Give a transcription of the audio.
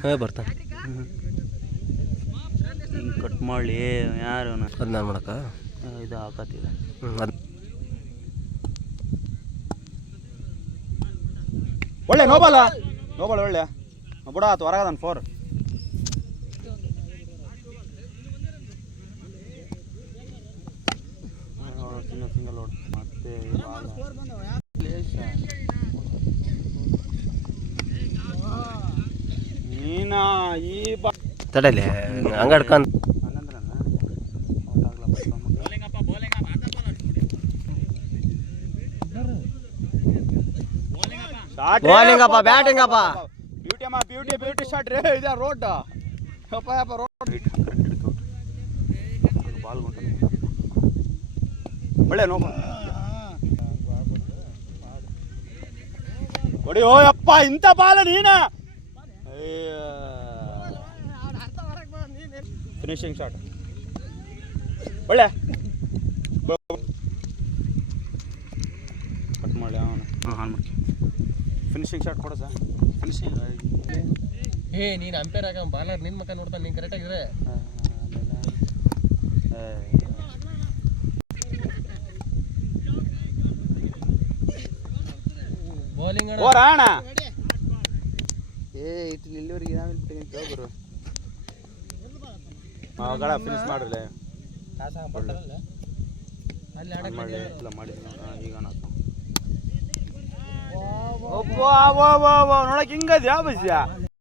ಹಾಂ ಬರ್ತಾನೆ ಹಿಂಗೆ ಕಟ್ ಮಾಡಲಿ ಯಾರು ಅದನ್ನ ಮಾಡಕ್ಕ ಇದು ಹಾಕತ್ತಿಲ್ಲ. ಅದು ಒಳ್ಳೆ ನೋಬಾಲ ಒಳ್ಳೆ ಬುಡ ಆತು ಹೊರಗದನ್ 4 ಸಿಂಗಲ್ ಓಡ್ ಮತ್ತೆ ನೀನಾ ಈ ತಡಲಿ ಹಂಗಡ್ಕೊಂಡು ಬೌಲಿಂಗಪ್ಪ ಬ್ಯಾಟಿಂಗಪ್ಪ ಬ್ಯೂಟಿ ಶಾಟ್ ರೇ ಇದೆ ರೋಡ್ ರೋಡ್ ಬಾಲ್ ಒಳ್ಳೆ ನೋಬ ಹೊಡಿ ಓ ಅಪ್ಪ ಇಂಥ ಬಾಲ ನೀನ ಫಿನಿಶಿಂಗ್ ಶಾಟ್ ಒಳ್ಳೆ ಕಟ್ ಮಾಡಿ ಅವನು ಹಾನ್ ಮಾಡ್ಕೊ ಫಿನಿಶಿಂಗ್ ಶಾಟ್ ಕೊಡ ಸರ್ ಫಿನಿಶಿಂಗ್ ನೀನು ಅಂಪೇರ್ ಆಗ ಬಾಲರ್ ನಿನ್ನ ಮಕ್ಕ ನೋಡ್ತಾನೆ ನೀನು ಕರೆಕ್ಟಾಗಿದ್ರೆ ಬೌಲಿಂಗ್ ಓರಾಣ ಇಲ್ಲಿವರೆಗೆ ಏನಾದ್ರು ಬಿಟ್ಟು ಕೇಳ್ಬರು ಗಳ ಫಿನಿಶ್ ಮಾಡ್ರಲ್ಲ ಎಲ್ಲ ಮಾಡಿದ್ವಿ ಈಗ ನೋಡಕ್ ಹಿಂಗದ ಯಾವ ಬಸ್ಯ